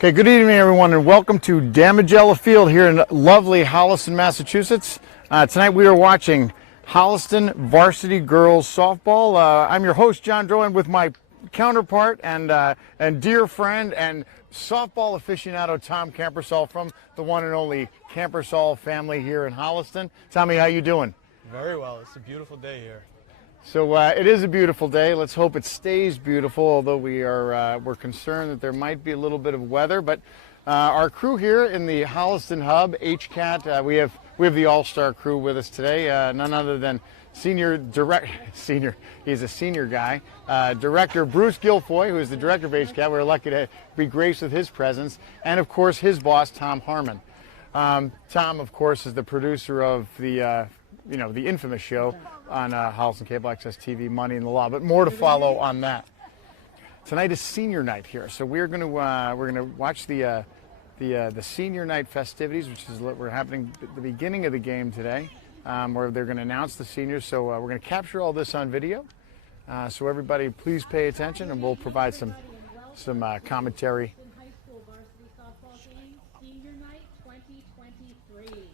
Okay, good evening, everyone, and welcome to Damigella Field here in lovely Holliston, Massachusetts. Tonight we are watching Holliston Varsity Girls Softball. I'm your host, John Drowan, with my counterpart and dear friend and softball aficionado, Tom Campersall, from the one and only Campersall family here in Holliston. Tommy, how you doing? Very well. It's a beautiful day here. So it is a beautiful day. Let's hope it stays beautiful, although we're concerned that there might be a little bit of weather. But our crew here in the Holliston Hub, HCAT, we have the all-star crew with us today. None other than he's a senior guy, Director Bruce Guilfoy, who is the director of HCAT. We're lucky to be graced with his presence, and of course his boss, Tom Harmon. Tom, of course, is the producer of the infamous show on Holliston Cable Access TV, Money in the Law, but more to follow on that. Tonight is senior night here, so we're going to watch the senior night festivities, which is we're happening at the beginning of the game today, where they're going to announce the seniors. So we're going to capture all this on video. So everybody, please pay attention, and we'll provide some commentary. High School Varsity Softball Game, Senior Night 2023.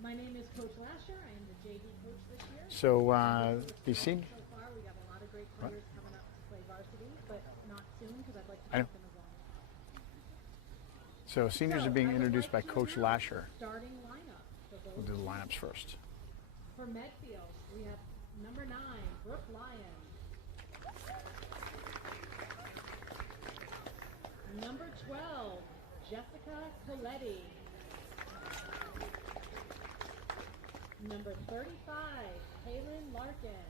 My name is Coach Lasher. I am the JV coach this year. So the senior. So far, we got a lot of great players coming up to play varsity, but not soon because I'd like to I know. keep them as long as So possible. seniors are being introduced by Coach Lasher. Starting lineup for We'll those do the lineups first. for Medfield. We have number 9, Brooke Lyon. Number 12, Jessica Coletti. Number 35, Kaylin Larkin.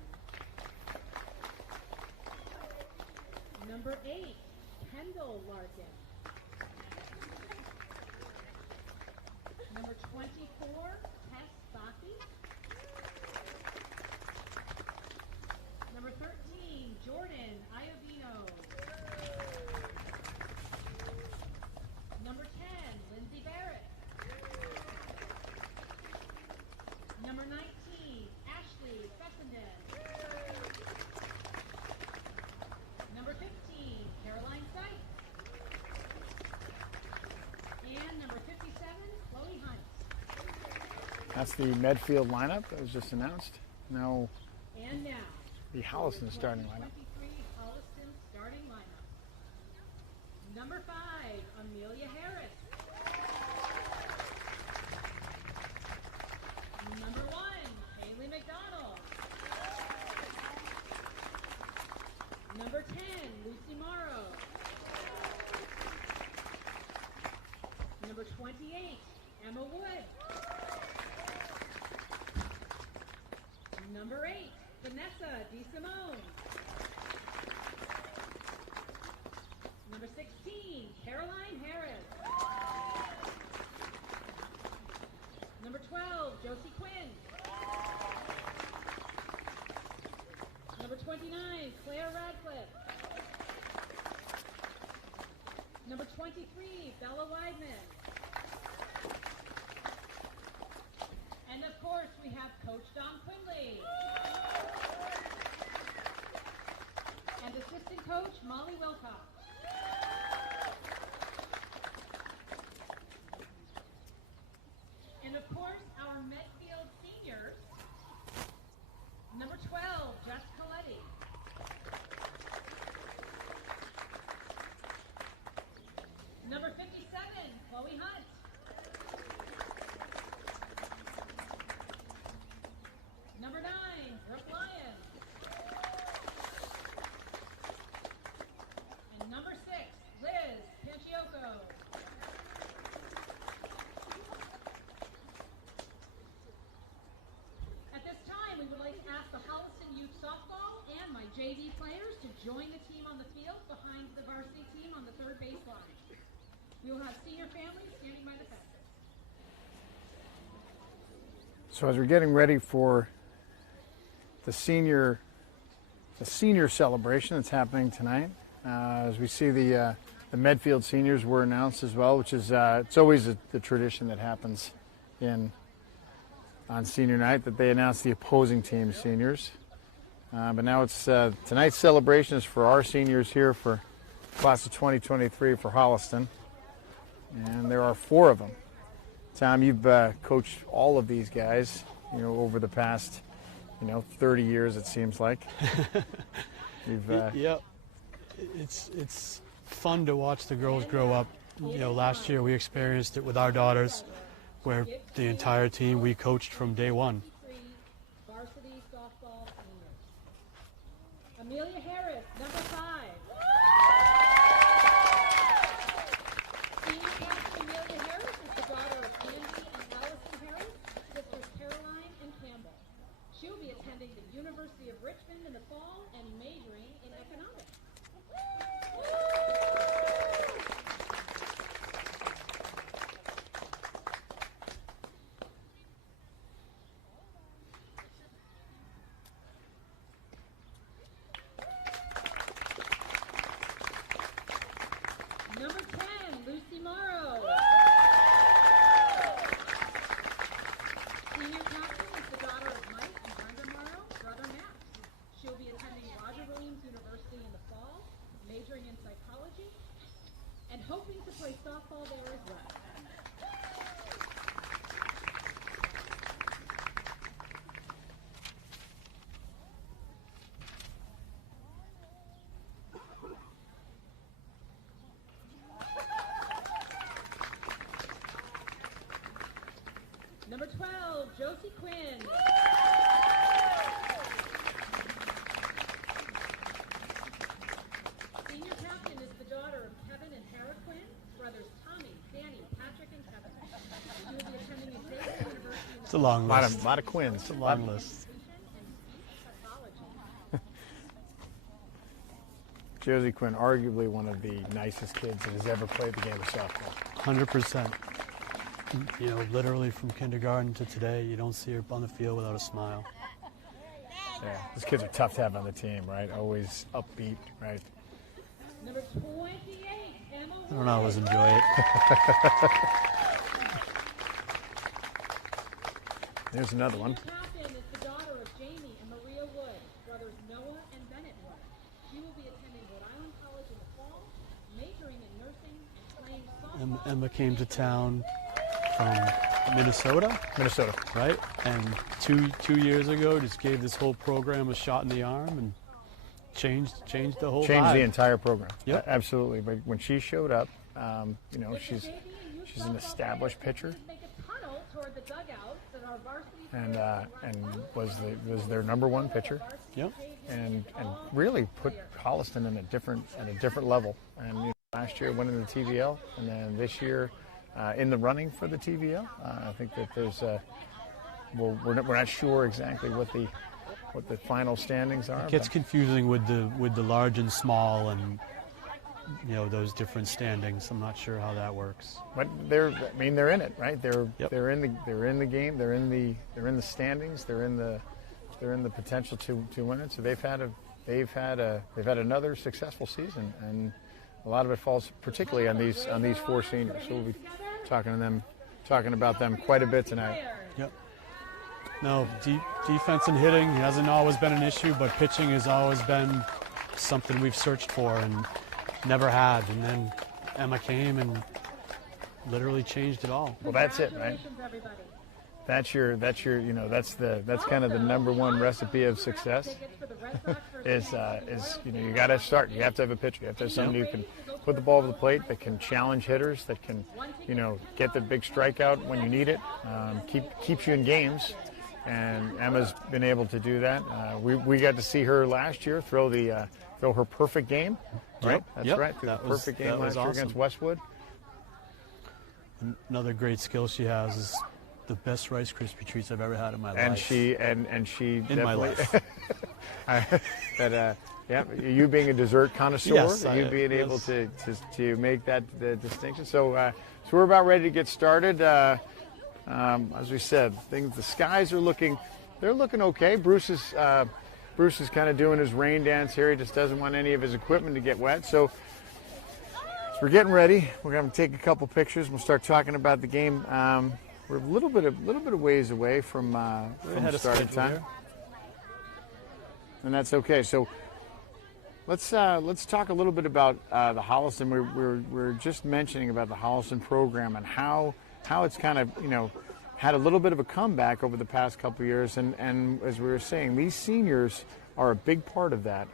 Number 8, Kendall Larkin. Number 24, Tess Baki. Number 13, Jordan Iovino. Number 10, Lindsay Barrett. Number 19, Ashley Fessenden. Number 15, Caroline Seitz. And number 57, Chloe Hunt. That's the Medfield lineup that was just announced. Now And now, the Holliston starting lineup. 23 Holliston starting lineup. Number 5, Amelia Harris. Number 1, Haley McDonald. Number 10, Lucy Morrow. Number 28, Emma Wood. Number 8, Vanessa DeSimone. Number 16, Caroline Harris. Number 12, Josie Quinn. Number 29, Claire Radcliffe. Number 23, Bella Weidman. And of course, we have Coach Don Quinley. And assistant coach, Molly Wilcox. And of course, our Medfield seniors. Number 12, Jess Coletti. Number 57, Chloe Hunt. Number 9, Brooke Lyon. And number 6, Liz Pinchioco. At this time, we would like to ask the Holliston Youth Softball and my JV players to join the team on the field behind the varsity team on the third baseline. We will have senior families standing by the fences. So as we're getting ready for the senior celebration that's happening tonight, as we see the Medfield seniors were announced as well, which is it's always the tradition that happens on senior night that they announce the opposing team seniors. But now it's tonight's celebration is for our seniors here for class of 2023 for Holliston, and there are 4 of them. Tom, you've coached all of these guys, over the past, 30 years it seems like. Yeah, it's fun to watch the girls grow up. Last year we experienced it with our daughters, where the entire team we coached from day one. Varsity softball seniors. Amelia Harris, number 5. Senior captain Amelia Harris is the daughter of Andy and Allison Harris, sisters Caroline and Campbell. She will be attending the University of Richmond in the fall and majoring in economics. Number 10, Lucy Morrow. Senior captain is the daughter of Mike and Brenda Morrow, brother Max. She'll be attending Roger Williams University in the fall, majoring in psychology, and hoping to play softball there as well. Number 12, Josie Quinn. Senior captain is the daughter of Kevin and Hera Quinn, brothers Tommy, Danny, Patrick, and Kevin. She will be attending Xavier University in It's a long list. A lot of Quins. It's a long list. Josie Quinn, arguably one of the nicest kids that has ever played the game of softball. 100%. Literally from kindergarten to today, you don't see her on the field without a smile. Yeah, these kids are tough to have on the team, right? Always upbeat, right? Number 28, Emma I don't always enjoy it. There's another one. Captain is the daughter of Jamie and Maria Wood, brothers Noah and Bennett Wood. She will be attending Rhode Island College in the fall, majoring in nursing and playing softball. Emma came to town from Minnesota, right? And two years ago, just gave this whole program a shot in the arm and changed the whole Changed vibe. the entire program. Yep. Absolutely. But when she showed up, she's an established pitcher, Make a tunnel toward the dugouts that our varsity and was their number 1 pitcher, Yep. and really put Holliston in a different level. And last year winning the TVL, and then this year in the running for the TVL. I think that there's we're not sure exactly what the final standings are. It gets confusing with the large and small and those different standings. I'm not sure how that works. But they're in it, right? They're in the game. They're in the standings. They're in the potential to win it. So they've had another successful season, and a lot of it falls particularly on these 4 seniors. So we'll be talking about them quite a bit tonight. Yep. No, defense and hitting hasn't always been an issue, but pitching has always been something we've searched for and never had. And then Emma came and literally changed it all. Well, that's it, right? That's that's kind of the number 1 recipe of success. Is you got to start. You have to have a pitcher. You have to have somebody who can put the ball over the plate, that can challenge hitters, that can get the big strikeout when you need it, keeps you in games. And Emma's been able to do that. We got to see her last year throw her perfect game, right? That's right. Threw the perfect game last year against Westwood. Another great skill she has is the best Rice Krispie treats I've ever had in my life. And she in my life. You being a dessert connoisseur, Yes, being able to make that distinction. So we're about ready to get started. As we said, the skies are looking okay. Bruce is kind of doing his rain dance here. He just doesn't want any of his equipment to get wet. So we're getting ready. We're going to take a couple pictures. We'll start talking about the game. We're a little bit of ways away from starting time. and that's okay. So let's talk a little bit about the Holliston. We're just mentioning about the Holliston program and how it's kind of, you know, had a little bit of a comeback over the past couple of years, and as we were saying, these seniors are a big part of that.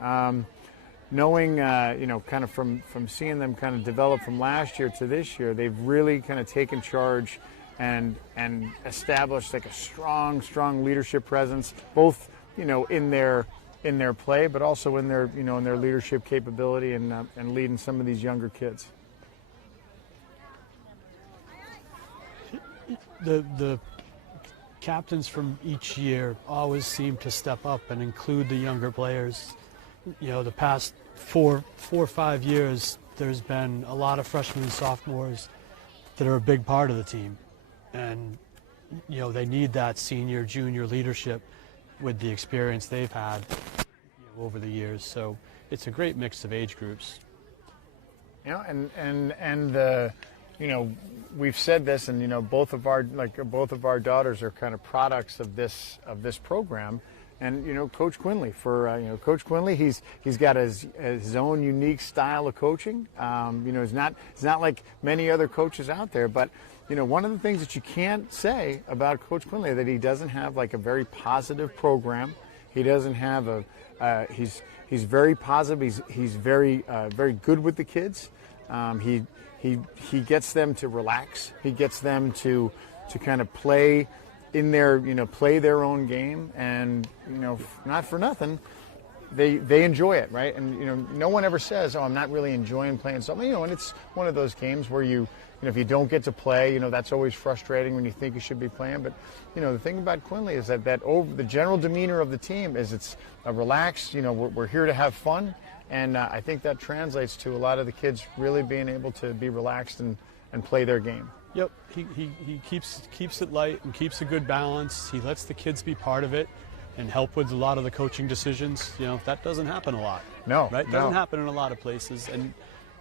Knowing, you know, kind of from seeing them kind of develop from last year to this year, they've really kind of taken charge and established like a strong leadership presence, both, you know, in their play, but also in their, you know, in their leadership capability and leading some of these younger kids. The captains from each year always seem to step up and include the younger players. You know, the past four or 5 years, there's been a lot of freshmen and sophomores that are a big part of the team. And, you know, they need that senior, junior leadership with the experience they've had, you know, over the years. So it's a great mix of age groups. You know, and you know, we've said this, and you know, both of our daughters are kind of products of this program. And you know, Coach Quinley, Coach Quinley, he's got his own unique style of coaching. You know, it's not like many other coaches out there. But you know, one of the things that you can't say about Coach Quinley is that he doesn't have like a very positive program. He doesn't have he's very positive. He's very good with the kids. He gets them to relax. He gets them to kind of play in their, you know, play their own game, and you know, not for nothing, they enjoy it, right? And you know, no one ever says, "Oh, I'm not really enjoying playing something." You know, and it's one of those games where you know, if you don't get to play, you know, that's always frustrating when you think you should be playing. But you know, the thing about Quinley is that over the general demeanor of the team is it's a relaxed. You know, we're here to have fun, and I think that translates to a lot of the kids really being able to be relaxed and play their game. Yep, he keeps it light and keeps a good balance. He lets the kids be part of it and help with a lot of the coaching decisions. You know, that doesn't happen a lot. No, right? No. Doesn't happen in a lot of places, and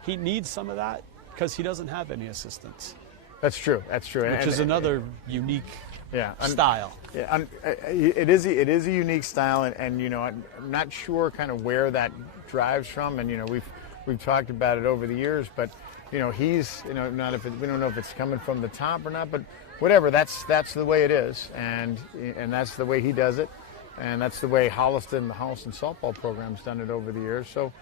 he needs some of that because he doesn't have any assistants. That's true. Which is another unique style. Yeah, it is a unique style, and you know, I'm not sure kind of where that drives from, and you know, we've talked about it over the years, but. You know, he's, you know, we don't know if it's coming from the top or not, but whatever, that's the way it is, and that's the way he does it, and that's the way the Holliston softball program's done it over the years. So,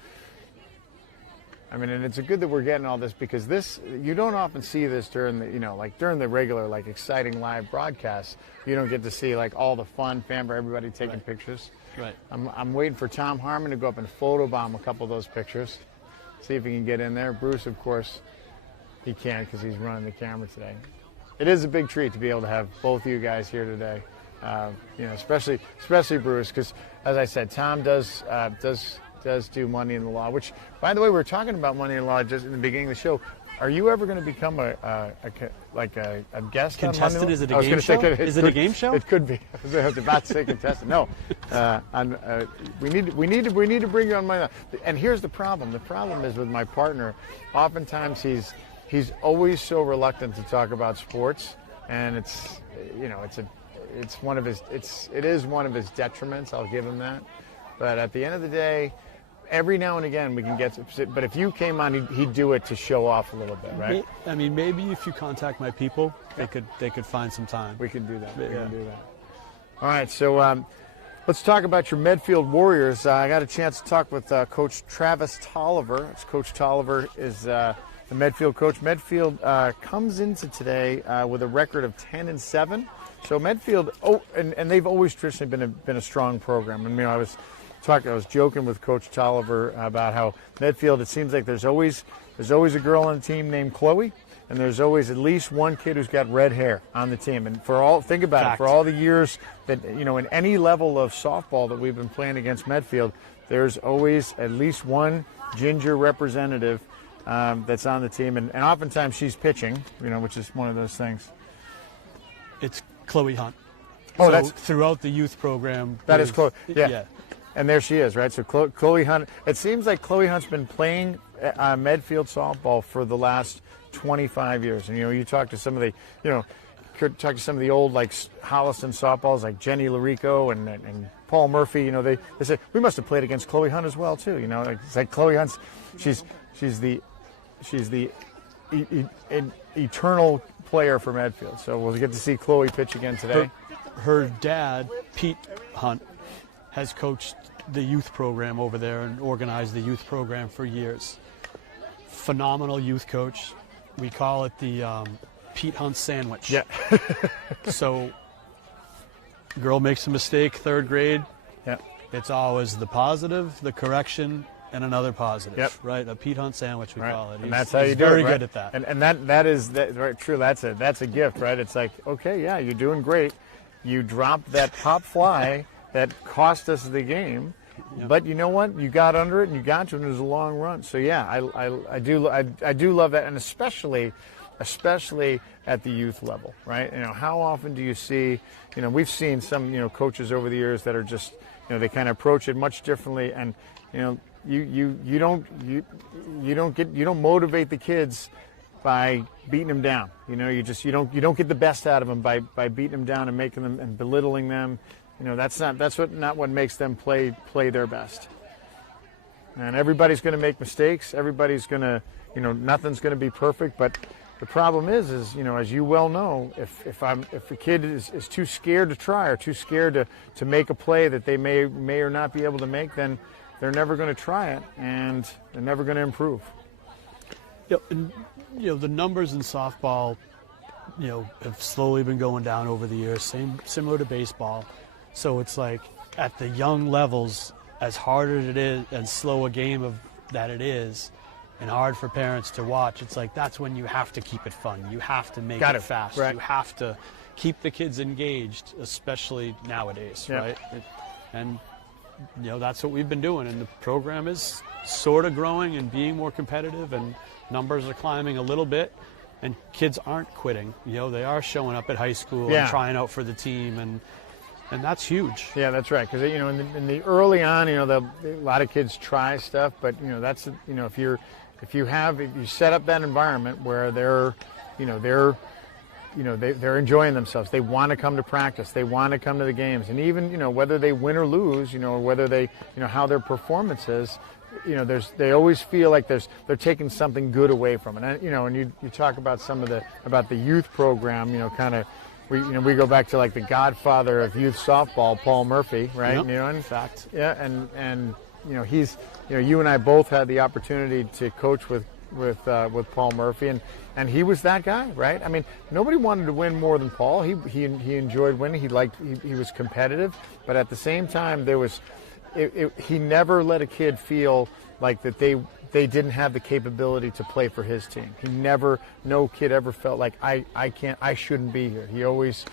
I mean, and it's good that we're getting all this, because you don't often see this during the, you know, like during the regular, like exciting live broadcasts. You don't get to see like all the fun, everybody taking pictures. Right. I'm waiting for Tom Harmon to go up and photobomb a couple of those pictures. See if he can get in there. Bruce, of course, he can't because he's running the camera today. It is a big treat to be able to have both of you guys here today. You know, especially Bruce, because as I said, Tom does do Money in the Law. Which, by the way, we were talking about Money in the Law just in the beginning of the show. Are you ever going to become a guest? Contestant? Is it a game show? Is it a game show? It could be. I was about to say contestant. No, we need to bring you on Money. And here's the problem. The problem is with my partner. Oftentimes he's always so reluctant to talk about sports, and it's, you know, it is one of his detriments. I'll give him that. But at the end of the day, every now and again we can get to, but if you came on, he'd do it to show off a little bit, right? I mean, maybe if you contact my people, they could find some time. We can do that. We can do that. All right, so let's talk about your Medfield Warriors. I got a chance to talk with Coach Travis Tolliver. Coach Tolliver is the Medfield coach. Medfield comes into today with a record of 10-7. So Medfield, and they've always traditionally been a strong program. I mean, I was joking with Coach Tolliver about how Medfield, it seems like there's always a girl on the team named Chloe, and there's always at least one kid who's got red hair on the team. And think about it, for all the years that, you know, in any level of softball that we've been playing against Medfield, there's always at least one ginger representative that's on the team, and oftentimes she's pitching, you know, which is one of those things. It's Chloe Hunt. Oh, so that's throughout the youth program. That is Chloe. Yeah. And there she is, right? So Chloe Hunt. It seems like Chloe Hunt's been playing Medfield softball for the last 25 years. And you know, you talk to some of the, you know, talk to some of the old like Holliston softballs, like Jenny Larico and Paul Murphy. You know, they said we must have played against Chloe Hunt as well too. You know, it's like Chloe Hunt's she's the eternal player for Medfield. So we'll get to see Chloe pitch again today. Her dad, Pete Hunt, has coached the youth program over there and organized the youth program for years. Phenomenal youth coach. We call it the Pete Hunt sandwich. Yeah. So, girl makes a mistake, 3rd grade. Yeah. It's always the positive, the correction, and another positive. Yep. Right? A Pete Hunt sandwich, we call it. And that's how you do it. Very right? good at that. And that is right, true. That's a gift, right? It's like, okay, yeah, you're doing great. You dropped that pop fly that cost us the game. Yep. But you know what? You got under it and you got to it, and it was a long run. So yeah, I do love that, and especially at the youth level, right? You know, how often do you see? You know, we've seen some coaches over the years that are just they kind of approach it much differently, and you don't motivate the kids by beating them down. You know, you don't get the best out of them by beating them down and making them and belittling them. You know, that's not what makes them play their best. And everybody's going to make mistakes. Everybody's going to, nothing's going to be perfect. But the problem is, as you well know, if a kid is too scared to try or too scared to make a play that they may or not be able to make, then they're never going to try it, and they're never going to improve. The numbers in softball, have slowly been going down over the years. Similar to baseball. So it's like at the young levels, as hard as it is and slow a game that it is, and hard for parents to watch, it's like that's when you have to keep it fun. You have to make it fast. Right. You have to keep the kids engaged, especially nowadays, right? And that's what we've been doing, and the program is sort of growing and being more competitive, and numbers are climbing a little bit, and kids aren't quitting. They are showing up at high school and trying out for the team, and that's huge. Yeah, that's right. Because in the early on, a lot of kids try stuff, but that's if you set up that environment where they're enjoying themselves, they want to come to practice, they want to come to the games, and even whether they win or lose, whether they how their performance is, they always feel like they're taking something good away from it. And and you talk about about the youth program, kind of. We go back to like the godfather of youth softball, Paul Murphy, right? Yep. In fact. Yeah, and he's you and I both had the opportunity to coach with Paul Murphy, and he was that guy, right? I mean, nobody wanted to win more than Paul. He enjoyed winning. He was competitive, but at the same time he never let a kid feel like that they didn't have the capability to play for his team. No kid ever felt like I shouldn't be here. He always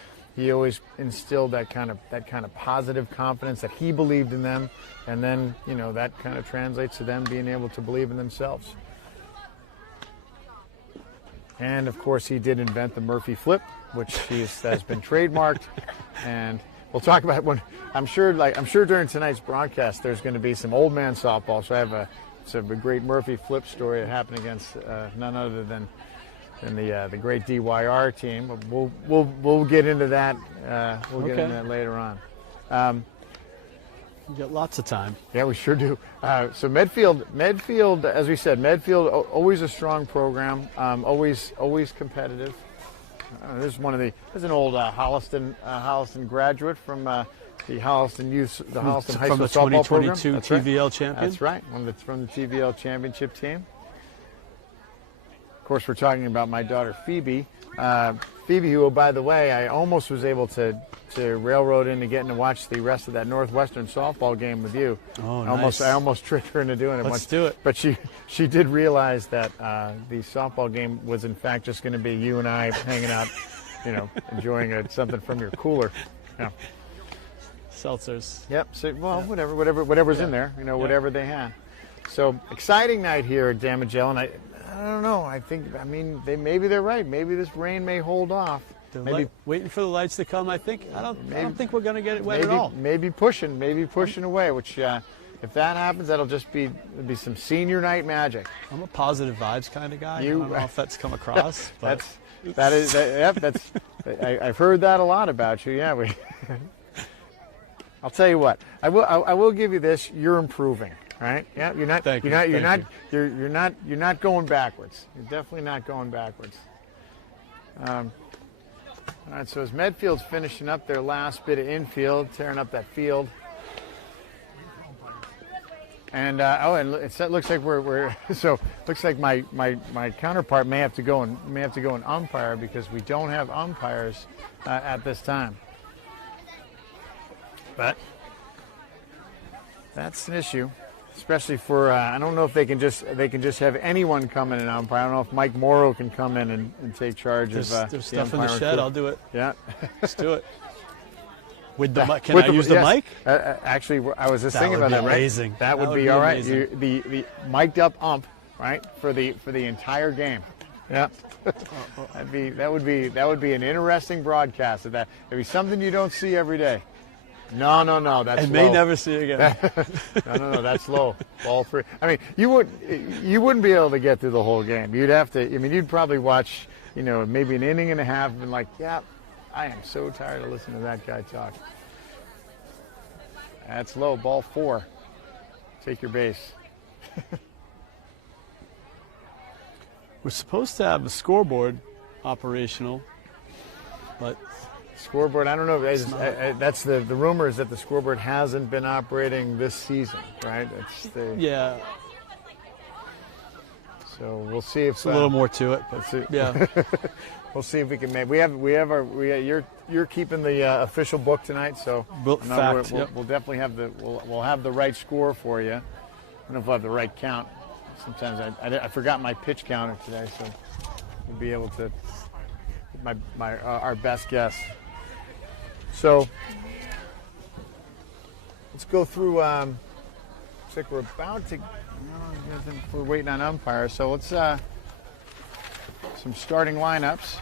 instilled that kind of positive confidence that he believed in them, and then that kind of translates to them being able to believe in themselves. And of course, he did invent the Murphy flip, which has been trademarked, and we'll talk about it when I'm sure during tonight's broadcast there's going to be some old man softball. So I have a great Murphy flip story that happened against none other than the great DYR team. We'll get into that. Get into that later on. We've got lots of time. Yeah, we sure do. So Medfield, as we said, Medfield always a strong program. Always competitive. There's an old Holliston graduate from the Holliston Youth, the Holliston High School softball program. From the 2022 TVL champion. That's right, from the TVL championship team. Of course, we're talking about my daughter Phoebe. Phoebe, who, by the way, I almost was able to railroad into getting to watch the rest of that Northwestern softball game with you. Oh, nice. I almost tricked her into doing it. Let's do it. But she did realize that the softball game was in fact just going to be you and I hanging out, enjoying something from your cooler. Yeah. Seltzers. Yep. So whatever's in there, whatever they had. So exciting night here at Damigell, and I don't know. Maybe they're right. Maybe this rain may hold off. Maybe waiting for the lights to come. I don't think we're going to get it wet at all. Maybe pushing away. Which, if that happens, that'll just be some senior night magic. I'm a positive vibes kind of guy. I don't know if that's come across. But that's I've heard that a lot about you. Yeah, I'll tell you what. I will give you this. You're improving, right? Yeah, you're not. Thank you. You're not going backwards. You're definitely not going backwards. All right. So as Medfield's finishing up their last bit of infield, tearing up that field. And and it looks like we're so looks like my counterpart may have to go and umpire because we don't have umpires at this time. But that's an issue, especially for I don't know if they can just have anyone come in and umpire. I don't know if Mike Morrow can come in and take charge There's of stuff in the shed. I'll do it. Yeah, Let's do it. With the mic? Can I use the yes. mic? Actually, I was just That thinking would about be that. Right? amazing. That would be all right. The mic'd up ump, right, for the entire game. Yeah, that would be an interesting broadcast of that. It'd be something you don't see every day. No, that's and low. may never see again. No, that's low. Ball free. I mean, you wouldn't be able to get through the whole game. You'd have to. I mean, you'd probably watch, maybe an inning and a half, and like, yeah, I am so tired of listening to that guy talk. That's low. Ball 4. Take your base. We're supposed to have the scoreboard operational, but Scoreboard, I don't know. That's the rumor is that the scoreboard hasn't been operating this season, right? yeah, So we'll see if it's a little more to it. But yeah, we'll see if we can make. You're keeping the official book tonight, so We'll definitely have we'll have the right score for you. I don't know if we'll have the right count. Sometimes I forgot my pitch counter today, so we'll be able to our best guess. So let's go through. Looks like we're about to. We're waiting on umpires, so let's some starting lineups.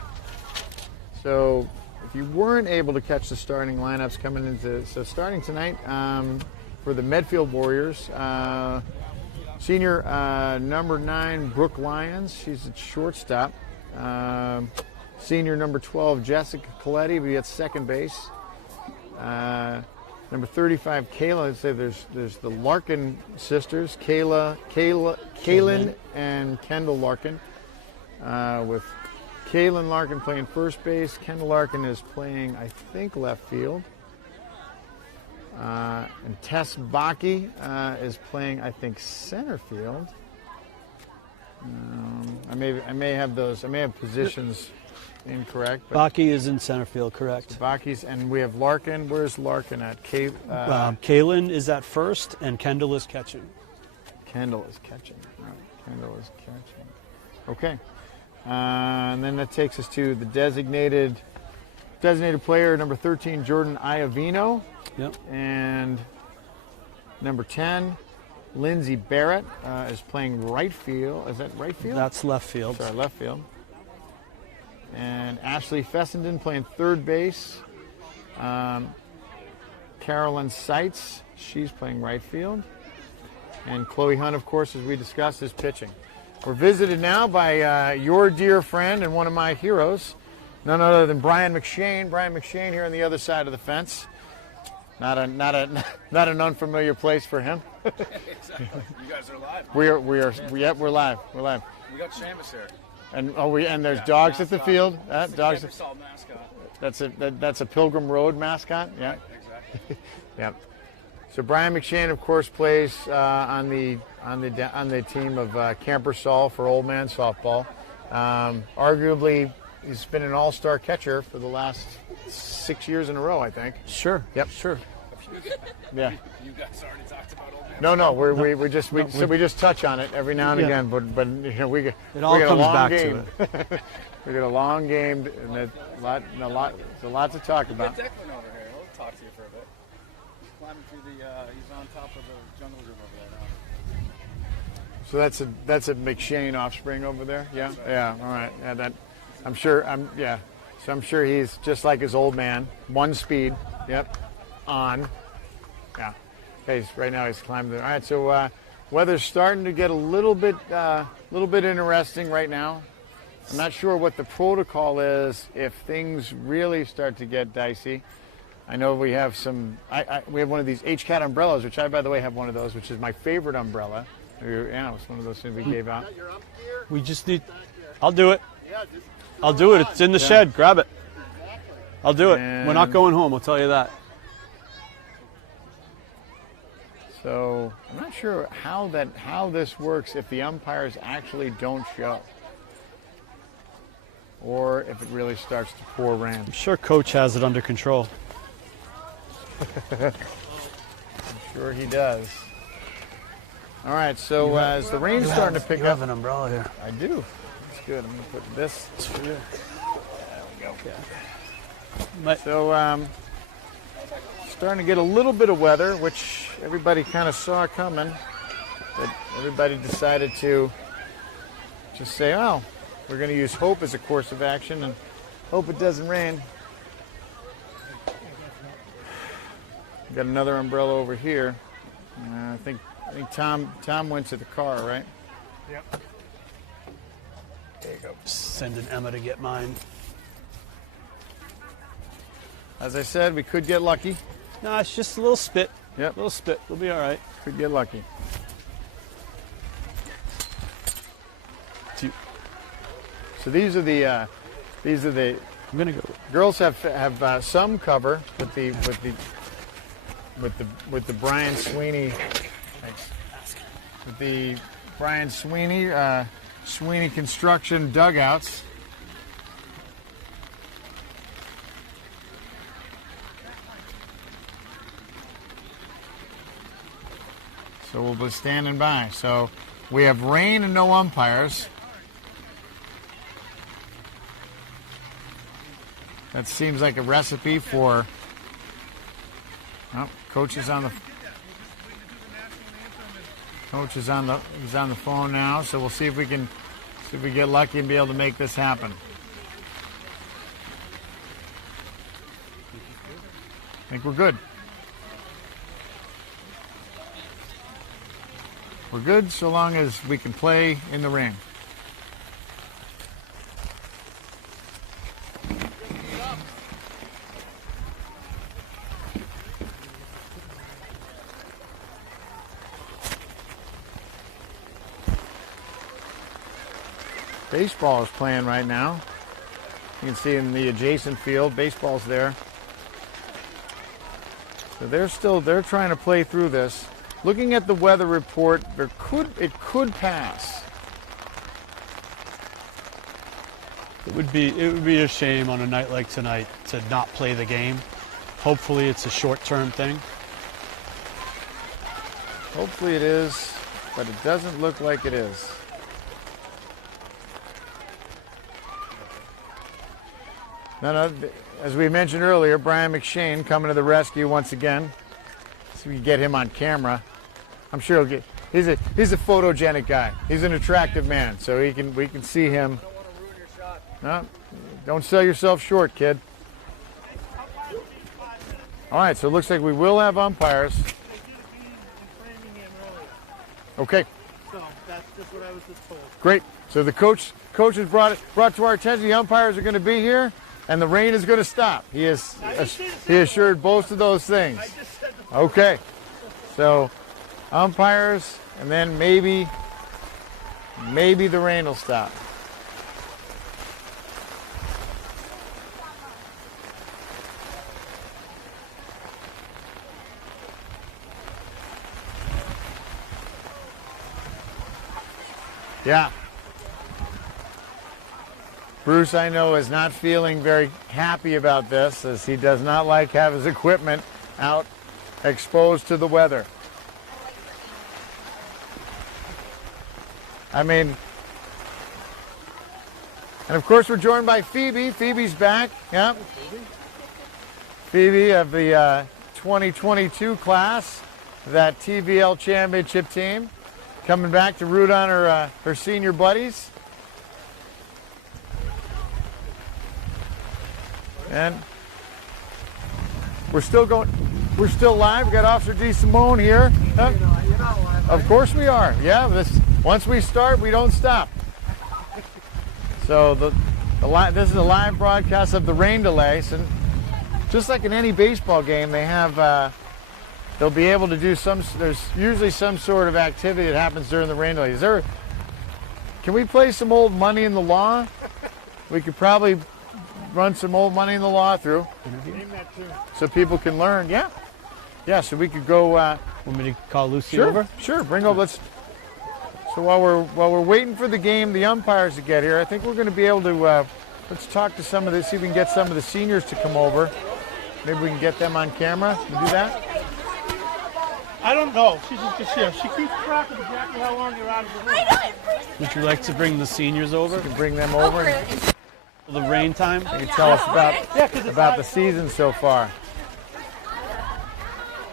So if you weren't able to catch the starting lineups coming into, starting tonight for the Medfield Warriors, senior number 9 Brooke Lyons, she's at shortstop. Senior number 12 Jessica Coletti will be at second base. Number 35, Kayla. Let's say there's the Larkin sisters, Kaylin and Kendall Larkin. With Kaylin Larkin playing first base, Kendall Larkin is playing, I think, left field. And Tess Bakke is playing, I think, center field. I may have positions incorrect. But Bakke is in center field, correct. Bakke's, and we have Larkin. Where's Larkin at? Kaylin is at first, and Kendall is catching. Kendall is catching. All right. Kendall is catching. Okay. And then that takes us to the designated player, number 13, Jordan Iovino. Yep. And number 10, Lindsay Barrett is playing right field. Is that right field? That's left field. Sorry, left field. And Ashley Fessenden playing third base. Carolyn Seitz, she's playing right field. And Chloe Hunt, of course, as we discussed, is pitching. We're visited now by your dear friend and one of my heroes, none other than Brian McShane. Brian McShane here on the other side of the fence. Not an unfamiliar place for him. Exactly. You guys are live. We're live. We're live. We got Shamus here. And there's dogs at the field. Dogs. Mascot. That's a Pilgrim Road mascot. Yeah. Exactly. Yeah. So Brian McShane, of course, plays on the team of Camper Saul for Old Man Softball. Arguably, he's been an all-star catcher for the last 6 years in a row, I think. Sure. Yep. Sure. Yeah. You guys already talked about Old Man. No, we just touch on it every now and again, but we all get comes a long back game. to it. We got a long game and a lot to talk about. Get Declan over here. He'll talk to you for a bit. He's climbing through he's on top of the jungle gym over there now. So that's a McShane offspring over there. Yeah. Yeah. All right. Yeah. I'm sure he's just like his old man. One speed. Yep. On. Yeah. Right now he's climbing there. All right. So weather's starting to get a little bit interesting right now. I'm not sure what the protocol is if things really start to get dicey. I know we have some. We have one of these HCAT umbrellas, which I, by the way, have one of those, which is my favorite umbrella. Yeah, it's one of those things we gave out. We just need. I'll do it. I'll do it. It's in the shed. Grab it. I'll do it. We're not going home. I'll tell you that. So I'm not sure how this works if the umpires actually don't show, or if it really starts to pour rain. I'm sure Coach has it under control. I'm sure he does. All right, so as the rain's starting to pick up, You have an umbrella here. I do. That's good. I'm going to put this. For you. There we go. So starting to get a little bit of weather, which everybody kind of saw coming. But everybody decided to just say, "Oh, we're going to use hope as a course of action and hope it doesn't rain." Got another umbrella over here. I think Tom went to the car, right? Yep. There you go. Sending Emma to get mine. As I said, we could get lucky. No, it's just a little spit. Yep. A little spit. We'll be all right. Could get lucky. So these are the I'm gonna go. girls have some cover with the Brian Sweeney. Thanks. With the Brian Sweeney Sweeney Construction dugouts. So we'll be standing by. So we have rain and no umpires. That seems like a recipe for. Oh, coach is on the he's on the phone now. So we'll see if we get lucky and be able to make this happen. I think we're good. We're good so long as we can play in the rain. Baseball is playing right now. You can see in the adjacent field, baseball's there. So they're trying to play through this. Looking at the weather report, it could pass. It would be a shame on a night like tonight to not play the game. Hopefully it's a short-term thing. Hopefully it is, but it doesn't look like it is. No, as we mentioned earlier, Brian McShane coming to the rescue once again. So we can get him on camera. I'm sure he's a photogenic guy. He's an attractive man, so we can see him. I don't want to ruin your shot. No, don't sell yourself short, kid. All right, so it looks like we will have umpires. Okay. So that's just what I was just told. Great. So the coach has brought to our attention the umpires are going to be here and the rain is going to stop. He assured both of those things. Okay. So umpires and then maybe the rain will stop. Yeah. Bruce, I know, is not feeling very happy about this, as he does not like to have his equipment out exposed to the weather. I mean, and of course we're joined by Phoebe. Phoebe's back. Yeah. Phoebe of the 2022 class, that TVL championship team, coming back to root on her senior buddies. And we're still going. We're still live. We got Officer D. Simone here. Huh? You're not live. Of course we are. Yeah. Once we start, we don't stop. So this is a live broadcast of the rain delays, and just like in any baseball game, they have they'll be able to do there's usually some sort of activity that happens during the rain delay. Can we play some old Money in the Law? We could probably run some old Money in the Law through, so people can learn. Yeah, so we could go. Want me to call Lucy over? Sure, bring over. So while we're waiting for the game, the umpires to get here, I think we're going to be able to let's talk to see if we can get some of the seniors to come over. Maybe we can get them on camera. Can we do that? I don't know. She's just here. She keeps track of exactly how long you're out of the room. Would you like to bring the seniors over? We can bring them over. The rain time? They can tell us about the season so far.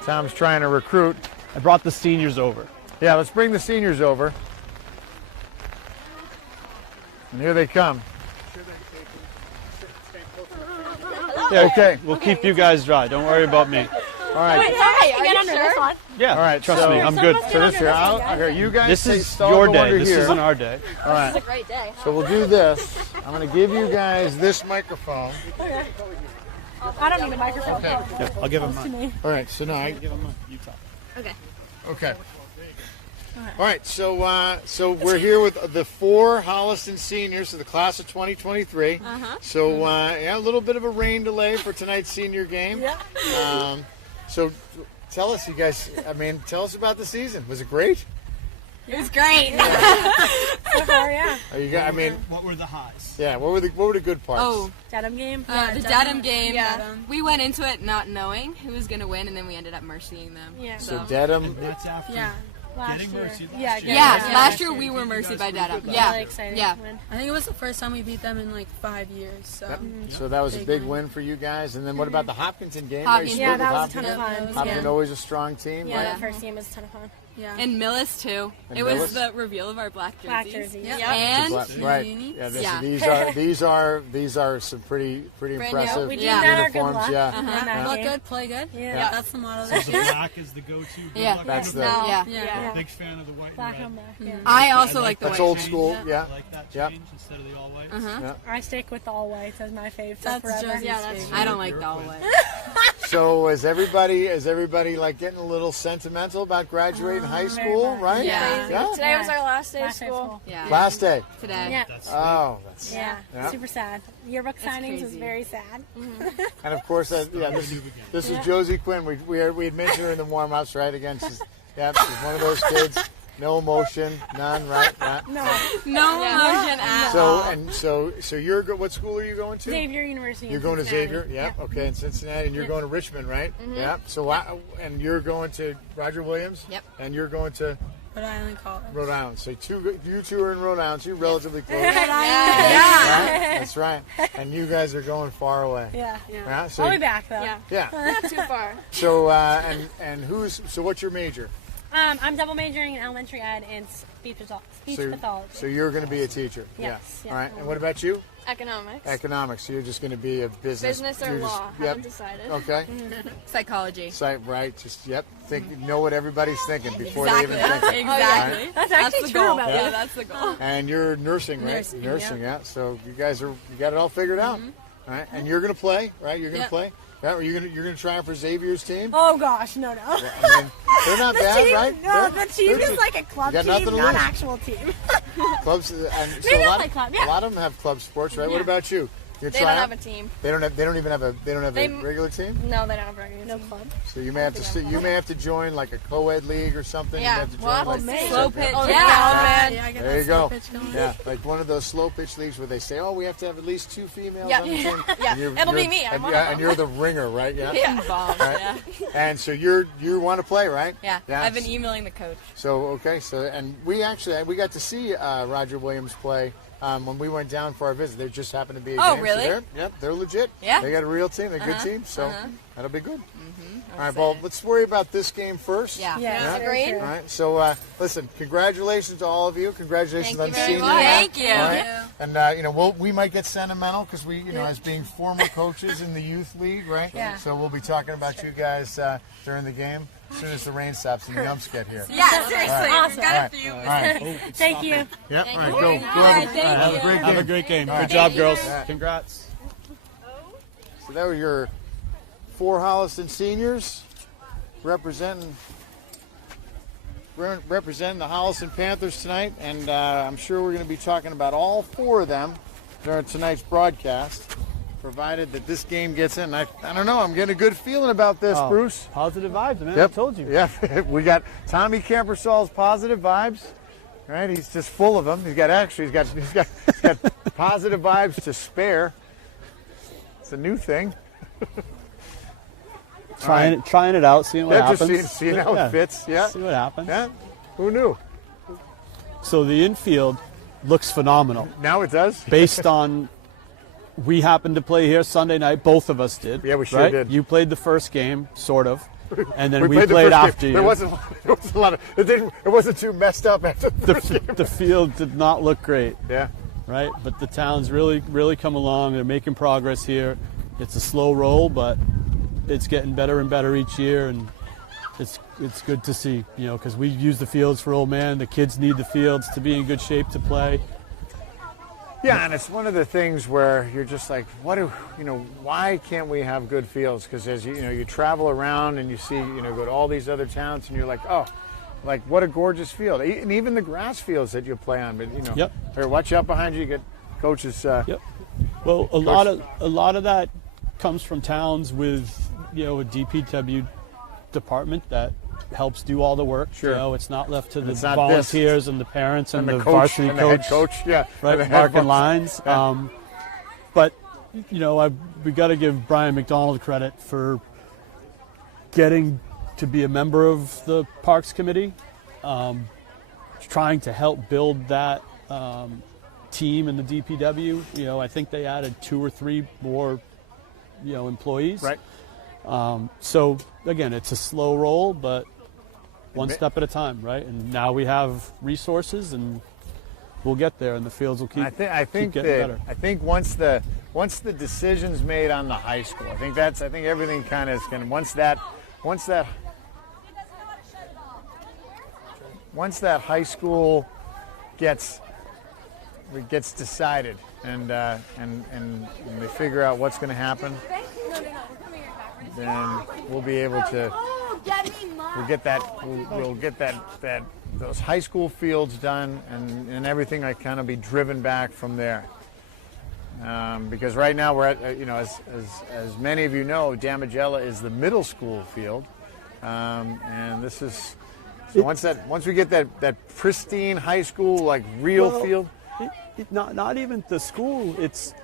Tom's trying to recruit. I brought the seniors over. Yeah, let's bring the seniors over. And here they come. Yeah, okay. We'll keep you guys dry. Don't worry about me. All right. Hey, are you sure? Yeah. All right. Trust me, I'm good. So this here, you guys. This is stall your go day. under This here. isn't our day. All right. This is a great day. So we'll do this. I'm going to give you guys this microphone. I don't need a microphone. Okay. Yeah, I'll give them mine. All right. So now Give them mine. You talk. Okay. All right, so we're here with the 4 Holliston seniors of the class of 2023. So a little bit of a rain delay for tonight's senior game. Yeah. So tell us, you guys. Tell us about the season. Was it great? It was great. So far, yeah. Are you guys? What were the highs? Yeah. What were the good parts? Oh, Dedham game? the Dedham game. Yeah. We went into it not knowing who was going to win, and then we ended up mercying them. Yeah. So Dedham. That's after Last getting year. mercy. Yeah, Last year we were mercied by Dedham. Really Yeah. exciting Yeah. win. I think it was the first time we beat them in like 5 years. So Yep. So that was a big win for you guys. And then what about the Hopkinton game? Hopkins. Are you split Yeah, that with was a ton Hopkinton? of fun. Hopkinton always a strong team. Yeah, right? that first game was a ton of fun. yeah. And Millis too. And It was Millis? the reveal of our black jerseys. Black jerseys. Yep. And Right. Unique. Yeah, Yeah. these are some pretty impressive We did Yeah. that our good uniforms. luck. Yeah. in that Look game. good, play good. Yeah. That's the motto So this the year. black is the go-to. Yeah. That's the Yeah. Yeah. Big fan of the white Black and on red. black. Yeah. I also like the that's white. old school. Yeah. I like that Yep. change instead of the all white. Yeah. I stick with the all whites as my fave for That's forever. Josie's Yeah, that's. favorite. I don't like the all white. So is everybody like getting a little sentimental about graduating high school, much. right? Yeah. Yeah. Today was our last day of school. Yeah. Last day. Today. Yeah. Oh, that's Yeah. Yeah. Super sad. Yearbook signings was crazy. very sad. and of course this is Josie Quinn. We had mentioned her in the warm-ups, right? Again, she's one of those kids. No emotion, none, right? No. No emotion at all. So you're what school are you going to? Xavier University. You're in going to Cincinnati. Xavier, yeah. Okay, in Cincinnati, and you're going to Richmond, right? Yeah. So and you're going to Roger Williams. Yep. And you're going to Rhode Island College. Rhode Island. So you two are in Rhode Island. Two relatively close. Yeah. Right? That's right. And you guys are going far away. Yeah. Yeah. So I'll be back though. Yeah. yeah. Not too far. So and what's your major? I'm double majoring in elementary ed and speech pathology. So you're going to be a teacher. Yes, Yeah. yeah. All right. And what about you? Economics. Economics. So you're just going to be a business. or you're law. Yep. Haven't decided. Okay. Psychology. Right. Just know what everybody's thinking before they even think it. Exactly. That's That's actually the true goal. about Yeah, you. that's the goal. And you're nursing, right? Nursing, yeah. So you got it all figured out. All right. And you're going to play, right? You're going to Yep. play. Yeah, you're going to try out for Xavier's team. Oh gosh, no. I mean, they're not bad, team, right? No, They're- the team they're is like a club you got nothing team, to not an lose. actual team. clubs. And so Maybe a I'll lot, play club, yeah. a lot of them have club sports, right? What about you? You They try don't out? have a team. They don't even have a regular team. No, they don't have a regular team. No club. So you may have to join like a co-ed league or something. Yeah, You have to join, well, like, maybe. Slow pitch. Oh, Yeah. man. Yeah, I get There that you slow go. pitch going. Yeah, like one of those slow pitch leagues where they say, "Oh, we have to have at least 2 females Yeah. on the team." Yeah. And It'll be me. I'm And, one of them. and you're the ringer, right? Yeah. Yeah. Bombs, Right. yeah. And so you want to play, right? Yeah. Yeah. I've been emailing the coach. So okay, and we got to see Roger Williams play when we went down for our visit. There just happened to be a Oh, game. really? So they're legit. Yeah. They got a real team. They're a good team. So that'll be good. All right, well, let's worry about this game first. Yeah. Yeah. Agreed. All right, so listen, congratulations to all of you. Congratulations on Very senior much. year. Thank you. All right. And we might get sentimental because we, as being former coaches in the youth league, right? Yeah. So we'll be talking about you guys during the game as soon as the rain stops and the umps get here. Yeah, seriously. Awesome. Got a few. All right. Thank you. Yep. All right. you. Go. All right, thank Have a you. great game. Have a great game. Good right. job, girls. Yeah. Congrats. So that were your 4 Holliston seniors representing the Holliston Panthers tonight, and I'm sure we're going to be talking about all 4 of them during tonight's broadcast, provided that this game gets in. I don't know. I'm getting a good feeling about this, Bruce. Positive vibes, man. Yep. I told you. Yeah, we got Tommy Campersol's positive vibes. Right, he's just full of them. He's got positive vibes to spare. It's a new thing. Trying it out, seeing what Yeah, happens. just seeing how it fits. Yeah. See what happens. Yeah. Who knew? So the infield looks phenomenal. Now it does. Based on, we happened to play here Sunday night. Both of us did. Yeah, we sure right? did. You played the first game, sort of, and then we played the played first game. after you. There wasn't a lot of. It wasn't too messed up after the first game. The field did not look great, Yeah. right? But the town's really come along. They're making progress here. It's a slow roll, but it's getting better and better each year, and it's good to see, because we use the fields for Old Man. The kids need the fields to be in good shape to play. Yeah, and it's one of the things where you're just like, why can't we have good fields? Because as you travel around and you see, go to all these other towns, and you're like, oh, like what a gorgeous field, and even the grass fields that you play on. But Yep. Here, watch out behind you. You get coaches. Yep. Well, a lot of that comes from towns with a DPW department that helps do all the work. Sure. It's not left to the it's not volunteers and the parents and, the the coach varsity and the head coach. Yeah. right, and the head marking coach. lines. Yeah. But we got to give Brian McDonald credit for getting to be a member of the Parks Committee, trying to help build that team in the DPW. I think they added 2 or 3 more, employees. Right. So again, it's a slow roll, but one step at a time, right? And now we have resources, and we'll get there, and the fields will keep. I think getting better. I think once the decision's made on the high school, I think everything kind of is going. Once that high school gets decided, and they figure out what's going to happen, then we'll be able to. We'll get those high school fields done, and everything like kind of be driven back from there. Because right now we're at as many of you know, Damagella is the middle school field, and this is once we get that pristine high school like real field. Not even the school. It's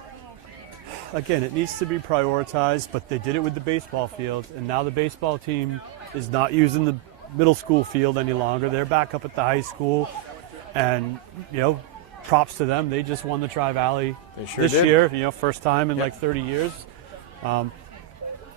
again, it needs to be prioritized, but they did it with the baseball field, and now the baseball team is not using the middle school field any longer. They're back up at the high school, and props to them. They just won the Tri-Valley this year. First time in like 30 years.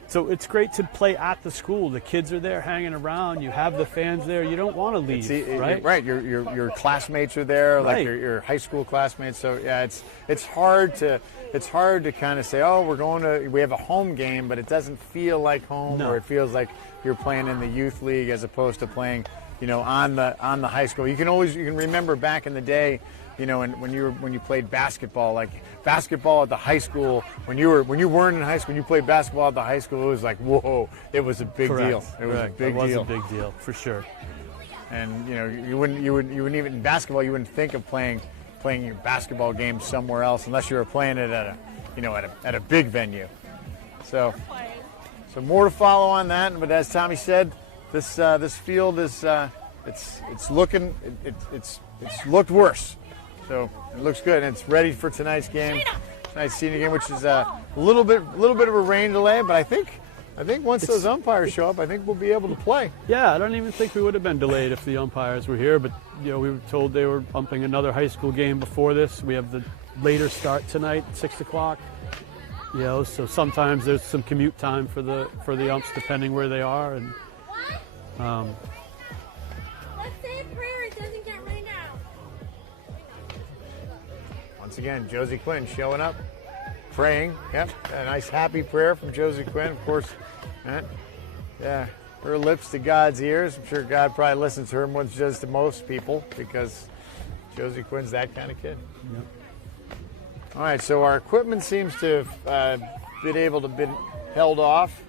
So it's great to play at the school. The kids are there hanging around. You have the fans there. You don't want to leave, right? Right. Your classmates are there, like Right. your high school classmates. So yeah, it's hard to kind of say, oh, we have a home game, but it doesn't feel like home, No. or it feels like you're playing in the youth league as opposed to playing, on the high school. You can remember back in the day, when you played basketball, like basketball at the high school, when you weren't in high school, you played basketball at the high school, it was like, whoa, it was a big Correct. deal. It was a big It deal. was a big deal for sure. And you wouldn't even in basketball, you wouldn't think of playing your basketball game somewhere else unless you were playing it at a big venue. So more to follow on that. But as Tommy said, this field is it's looked worse. So it looks good, and it's ready for tonight's game, tonight's senior game, which is a little bit of a rain delay. But I think once those umpires show up, I think we'll be able to play. Yeah, I don't even think we would have been delayed if the umpires were here. But we were told they were umping another high school game before this. We have the later start tonight, 6 o'clock. You know, so sometimes there's some commute time for the umps depending where they are, and Let's say a prayer. It doesn't get rained out. Once again, Josie Quinn showing up, praying. Yep, a nice happy prayer from Josie Quinn. Of course, yeah, her lips to God's ears. I'm sure God probably listens to her more than she does to most people because Josie Quinn's that kind of kid. Yep. All right, so our equipment seems to have been able to be held off.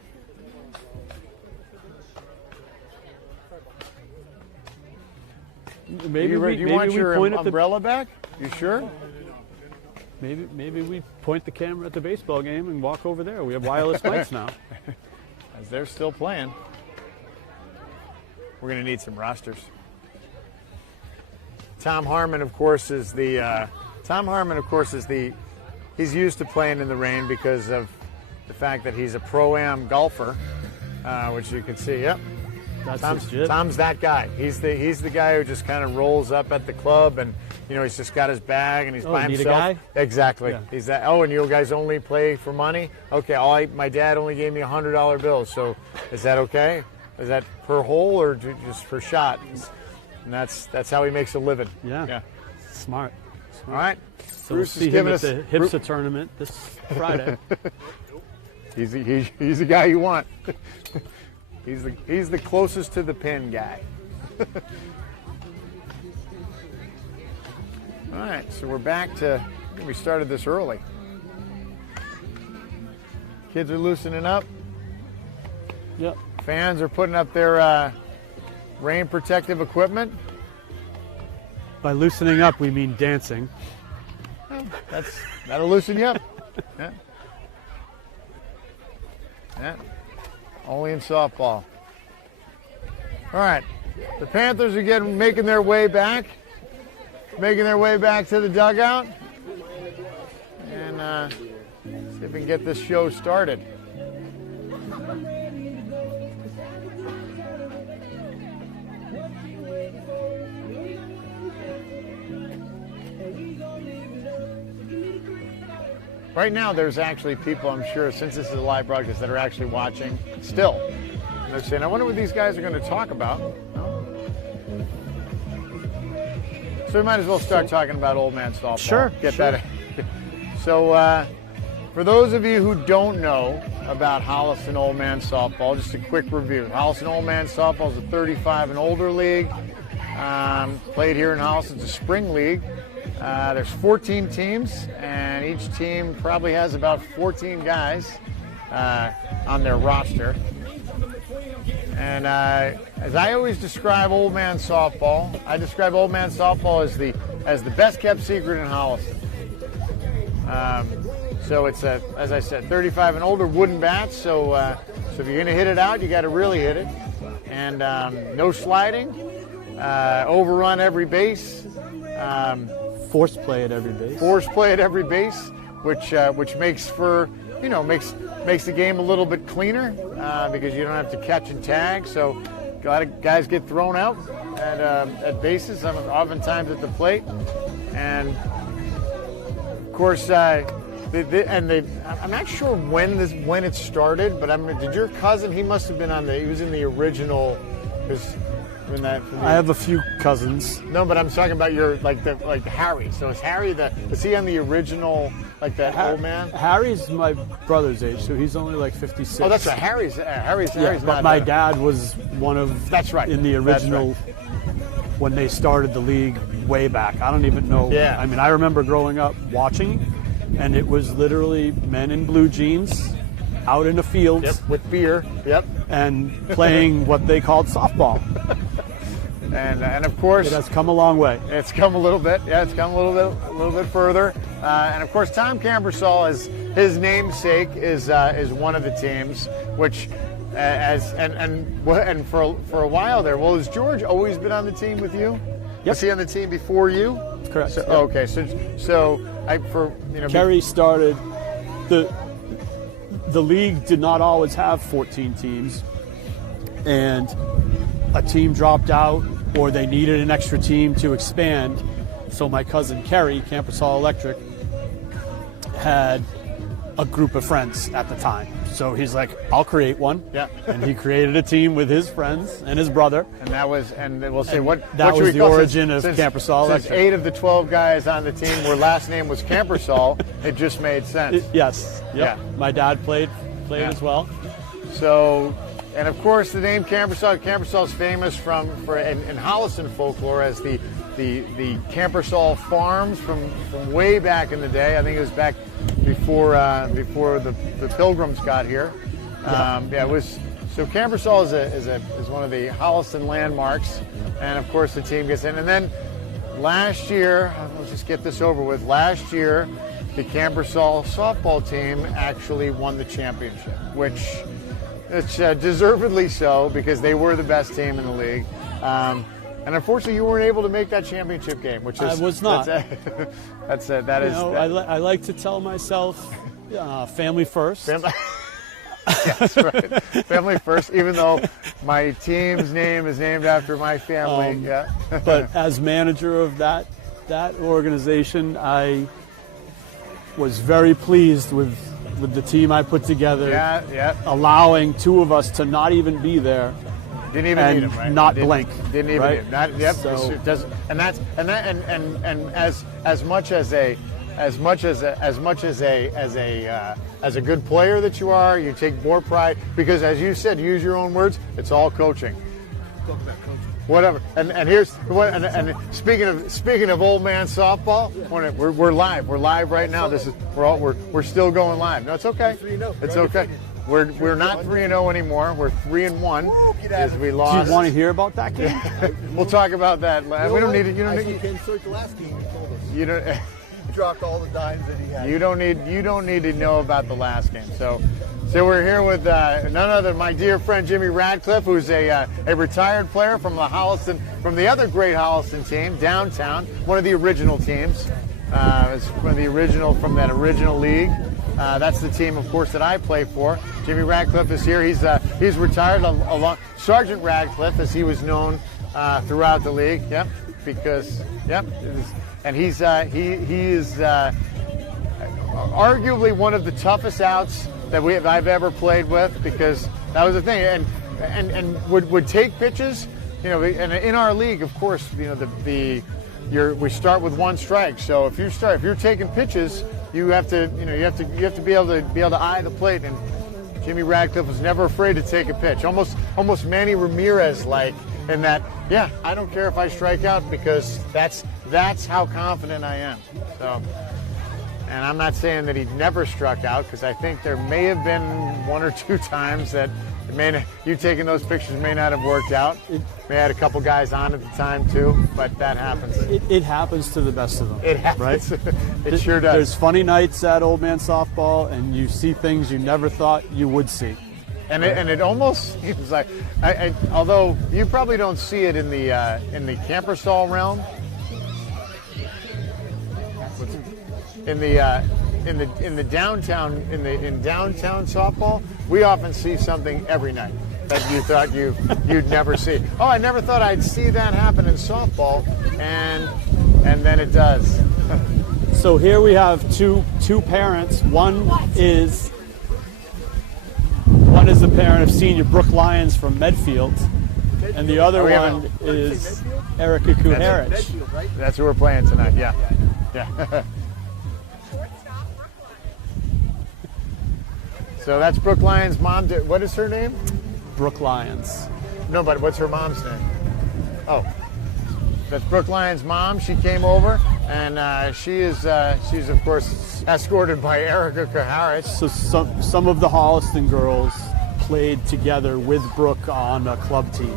Maybe you we want your point at umbrella back? You sure? Maybe we point the camera at the baseball game and walk over there. We have wireless mics now. As they're still playing. We're going to need some rosters. Tom Harmon, of course, is he's used to playing in the rain because of the fact that he's a pro-am golfer, which you can see. Yep, Tom's that guy. He's the guy who just kind of rolls up at the club, and he's just got his bag and he's by himself. Need a guy? Exactly. Yeah. He's that. Oh, and you guys only play for money? Okay. My dad only gave me $100 bills. So is that okay? Is that per hole or just per shot? And that's how he makes a living. Yeah. Smart. All right. So Bruce we'll see is him giving at the Hipster tournament this Friday. He's the guy you want. He's the closest to the pin guy. All right, so we're back to. We started this early. Kids are loosening up. Yep. Fans are putting up their rain protective equipment. By loosening up, we mean dancing. That'll loosen you up. Yeah. Only in softball. All right. The Panthers are making their way back to the dugout. And see if we can get this show started. Right now, there's actually people, I'm sure, since this is a live broadcast, that are actually watching still. And they're saying, I wonder what these guys are going to talk about. So we might as well start talking about old man softball. Sure. That. So for those of you who don't know about Holliston Old Man Softball, just a quick review. Holliston Old Man Softball is a 35 and older league. Played here in Holliston. It's a spring league. There's 14 teams, and each team probably has about 14 guys on their roster. And as I always describe old man softball, I describe old man softball as the best kept secret in Holliston. So it's as I said, 35 and older wooden bats. So if you're going to hit it out, you got to really hit it, and no sliding, overrun every base. Force play at every base. Force play at every base, which makes for makes the game a little bit cleaner because you don't have to catch and tag. So a lot of guys get thrown out at bases, oftentimes at the plate, and of course I'm not sure when it started, but did your cousin? He must have been he was in the original. I have a few cousins. No, but I'm talking about your like Harry. So is Harry is he on the original old man? Harry's my brother's age, so he's only like 56. Oh, that's right. Harry's but not. My dad was one of. That's right. In the original, when they started the league way back. I don't even know. Yeah. I mean, I remember growing up watching, and it was literally men in blue jeans out in the fields. Yep, with beer. Yep. And playing what they called softball. And of course, it has come a long way. It's come a little bit. Yeah, it's come a little bit further. And of course, Tom Cambersall, as his namesake, is one of the teams. Which, and for a while there, well, has George always been on the team with you? Yep. Was he on the team before you? Correct. So, yep. Okay, so Kerry started the league did not always have 14 teams, and a team dropped out or they needed an extra team to expand. So my cousin Kerry, Campersall Electric, had a group of friends at the time. So he's like, I'll create one. Yeah. And he created a team with his friends and his brother. And that was, and we'll say, what That should was we the call origin of Campersol Since Electric. 8 of the 12 guys on the team where last name was Campersol, it just made sense. Yes. Yep. Yeah. My dad played Yeah. as well. So, and of course the name Campersol. Campersol is famous in Holliston folklore as the Campersol Farms from way back in the day. I think it was back before the Pilgrims got here. It was. So Campersol is one of the Holliston landmarks, and of course the team gets in. And then last year, let's just get this over with. Last year, the Campersol softball team actually won the championship, which it's deservedly so because they were the best team in the league. And unfortunately, you weren't able to make that championship game, which is I was not. That is. I like to tell myself, family first. Yeah, that's right. Family first, even though my team's name is named after my family. But as manager of that organization, I was very pleased with the team I put together. Yeah. Allowing two of us to not even be there. Didn't even and need him, right? not blink. Didn't even right? need him. Not, yep. So, It doesn't, and as much as a good player that you are, you take more pride because, as you said, use your own words. It's all coaching. Talk about coaching. Whatever. And here's what. And speaking of old man softball, we're live. We're live right now. We're still going live. No, it's okay. It's okay. We're not 3-0 anymore. We're 3-1 as we lost. do you want to hear about that game? We'll talk about that. We don't need it. You don't I need. can insert the last game you told us. You don't. He dropped all the dimes that he had. You don't need to know about the last game. So we're here with none other than my dear friend Jimmy Radcliffe, who's a retired player from the other great Holliston team, downtown, one of the original teams. It's one of the original from that original league. That's the team, of course, that I play for. Jimmy Radcliffe is here. He's retired along Sergeant Radcliffe, as he was known throughout the league. Yep, because and he is arguably one of the toughest outs that I've ever played with, because that was the thing, and would take pitches, and in our league, of course, we start with one strike. So if you're taking pitches, you have to be able to eye the plate, and Jimmy Radcliffe was never afraid to take a pitch, almost Manny Ramirez like, in that, I don't care if I strike out because that's how confident I am. So, and I'm not saying that he never struck out, because I think there may have been one or two times that you taking those pictures may not have worked out. May had a couple guys on at the time too, but that happens. It happens to the best of them. It happens. Right? It sure does. There's funny nights at Old Man Softball, and you see things you never thought you would see. And it almost seems like, although you probably don't see it in the Campersol realm, in downtown softball, we often see something every night that you thought you'd never see. Oh, I never thought I'd see that happen in softball, and then it does. So here we have two parents. One is the parent of senior Brooke Lyons from Medfield, and the other one is Erica Kuharich. That's who we're playing tonight. Yeah. So that's Brooke Lyons' mom. What is her name? Brooke Lyons. No, but what's her mom's name? Oh, that's Brooke Lyons' mom. She came over, and she's of course escorted by Erica Kuharich. So some of the Holliston girls played together with Brooke on a club team,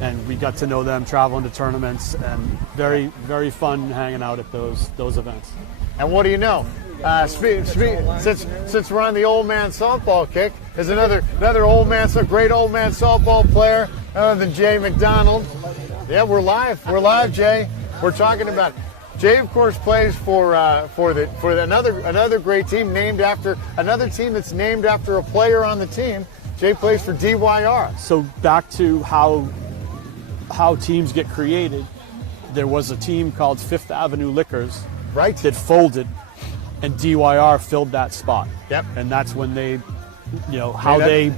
and we got to know them, traveling to tournaments, and very, very fun hanging out at those events. And what do you know? Since we're on the old man softball kick, is another great old man softball player other than Jay McDonald. Yeah, we're live. We're live, Jay. We're talking about Jay, of course, plays for another great team another team that's named after a player on the team. Jay plays for DYR. So back to how teams get created. There was a team called Fifth Avenue Liquors, Right. that folded, and DYR filled that spot. Yep. And that's when they, how they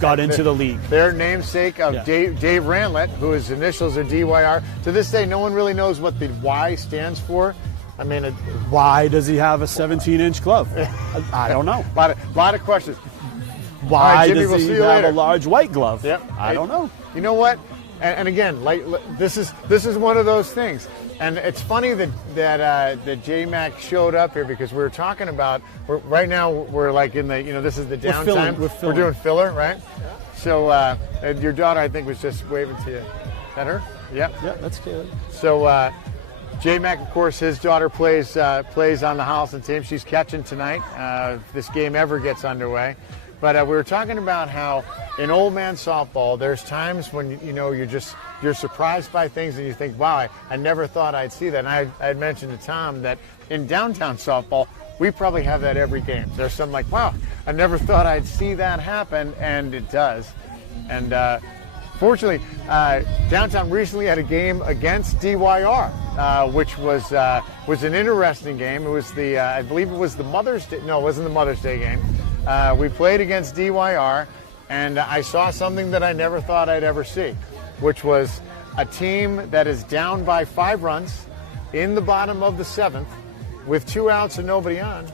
got into the league. Their namesake of Dave Ranlett, who his initials are DYR. To this day, no one really knows what the Y stands for. I mean, why does he have a 17-inch glove? I don't know. A lot of questions. Why right, Jimmy, does he have a large white glove? Yep. I don't know. You know what? And again, this is one of those things. And it's funny that J-Mac showed up here because we were talking about. Right now we're like in the this is the downtime. We're doing filler, right? Yeah. So your daughter, I think, was just waving to you. Is that her? Yep. Yeah, that's good. So J-Mac, of course, his daughter plays on the Holliston team. She's catching tonight. If this game ever gets underway. But we were talking about how in old man softball, there's times when you're surprised by things and you think, wow, I never thought I'd see that. And I had mentioned to Tom that in downtown softball, we probably have that every game. There's some like, wow, I never thought I'd see that happen, and it does. And fortunately, downtown recently had a game against DYR, which was an interesting game. It was I believe it was the Mother's Day. No, it wasn't the Mother's Day game. We played against DYR, and I saw something that I never thought I'd ever see, which was a team that is down by 5 runs in the bottom of the 7th with 2 outs and nobody on,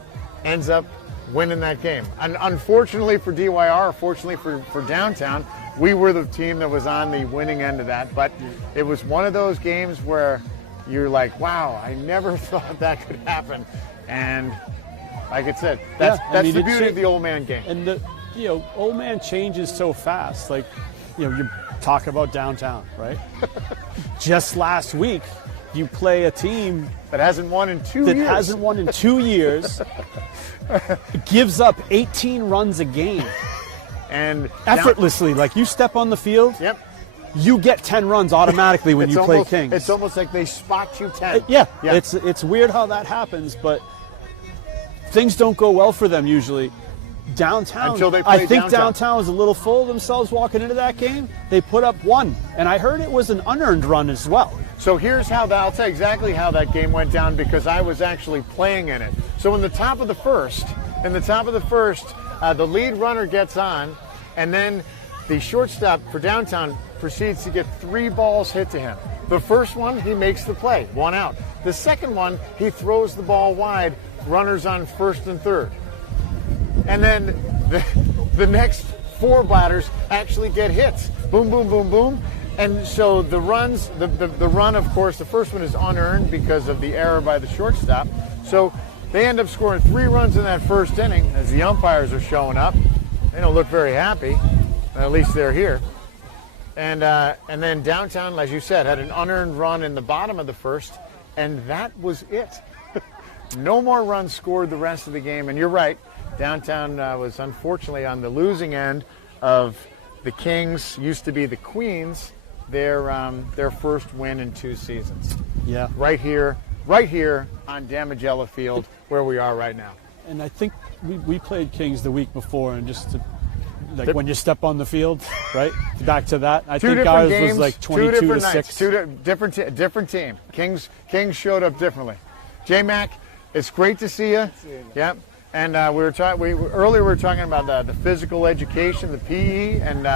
ends up winning that game. And unfortunately for DYR, fortunately for downtown, we were the team that was on the winning end of that. But it was one of those games where you're like, wow, I never thought that could happen. And like I said, that's the beauty of the old man game. And the old man changes so fast. Like, you talk about downtown, right? Just last week, you play a team that hasn't won in 2 years, gives up 18 runs a game, and effortlessly. Like, you step on the field. Yep. You get 10 runs automatically when you play Kings. It's almost like they spot you 10. Yeah. It's weird how that happens, but things don't go well for them usually. Downtown, until they play I think downtown was a little full of themselves walking into that game. They put up 1, and I heard it was an unearned run as well. So here's how I'll tell you exactly how that game went down because I was actually playing in it. So in the top of the first, the lead runner gets on, and then the shortstop for downtown proceeds to get 3 balls hit to him. The first one, he makes the play, 1 out. The second one, he throws the ball wide, runners on first and third. And then the next 4 batters actually get hits. Boom, boom, boom, boom. And so the runs, the run, of course, the first one is unearned because of the error by the shortstop. So they end up scoring 3 runs in that first inning as the umpires are showing up. They don't look very happy. At least they're here. And then downtown, as you said, had an unearned run in the bottom of the first, and that was it. No more runs scored the rest of the game. And you're right, downtown was unfortunately on the losing end of the Kings, used to be the Queens, their first win in 2 seasons. Yeah. Right here on Damigella Field, where we are right now. And I think we played Kings the week before, and just to, when you step on the field, right? Back to that. I think ours was like 22-6. Different team. Kings showed up differently. J-Mac, it's great to see you. Yep. And earlier we were talking about the physical education, the PE, and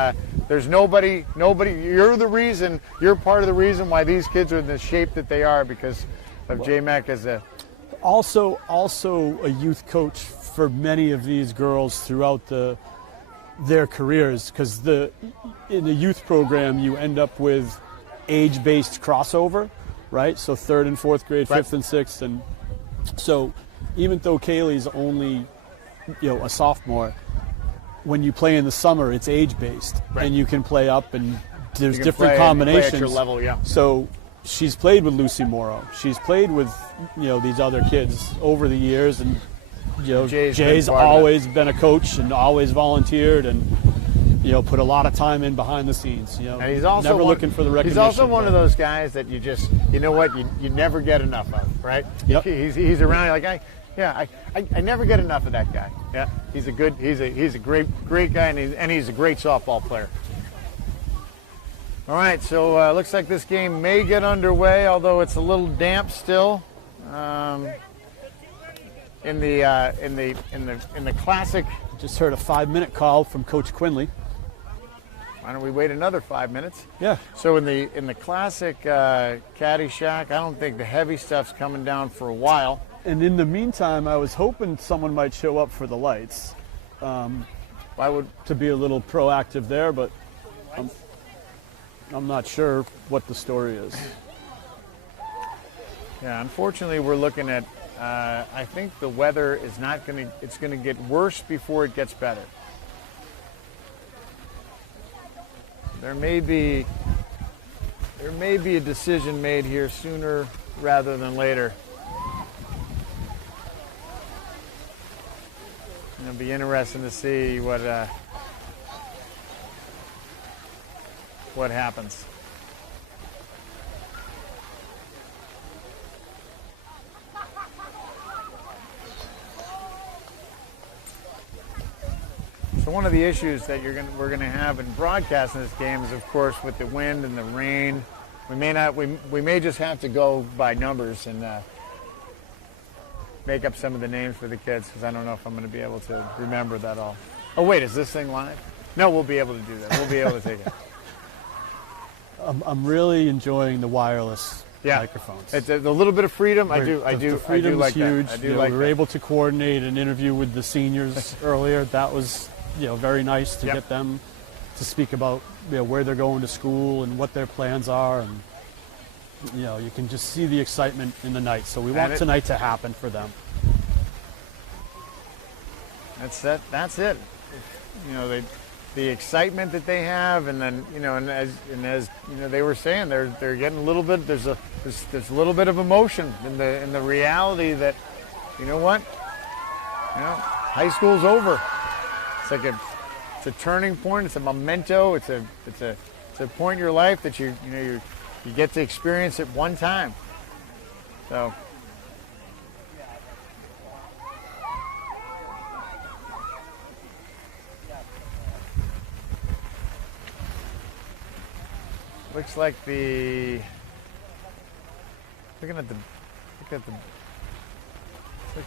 there's nobody. You're part of the reason why these kids are in the shape that they are because of J-Mac as a. Also a youth coach for many of these girls throughout their careers, because in the youth program you end up with age-based crossover, right? So 3rd and 4th grade, 5th and 6th, and so even though Kaylee's only a sophomore, when you play in the summer it's age-based, and you can play up, and there's different combinations. Play at your level, yeah. So she's played with Lucy Morrow. She's played with these other kids over the years, and Jay's always been a coach and always volunteered and put a lot of time in behind the scenes. And he's also never looking for the recognition. He's also one of those guys that you just you never get enough of, right? Yep. He's around like I never get enough of that guy. Yeah, he's a great guy, and he's a great softball player. All right, so looks like this game may get underway, although it's a little damp still. in the classic. Just heard a 5-minute call from Coach Quinley. Why don't we wait another 5 minutes? Yeah. So in the classic Caddyshack, I don't think the heavy stuff's coming down for a while. And in the meantime, I was hoping someone might show up for the lights. Why would to be a little proactive there, but I'm not sure what the story is. Yeah, unfortunately, we're looking at. I think the weather is not going to. It's going to get worse before it gets better. There may be a decision made here sooner rather than later. It'll be interesting to see what happens. So one of the issues that we're going to have in broadcasting this game is, of course, with the wind and the rain. We may just have to go by numbers and make up some of the names for the kids, because I don't know if I'm going to be able to remember that all. Oh wait, is this thing live? No, we'll be able to do that. We'll be able to take it. I'm really enjoying the wireless microphones. It's a little bit of freedom. I do The freedom like is huge. that. I do You know, like we were that. able to coordinate an interview with the seniors earlier. That was, very nice to get them to speak about where they're going to school and what their plans are, and you can just see the excitement in the night. So we want tonight to happen for them. That's it. The excitement that they have, and then and as they were saying, they're getting a little bit. There's a little bit of emotion in the reality that high school's over. It's a turning point. It's a memento. It's a point in your life that you get to experience it one time. So. Looks like looks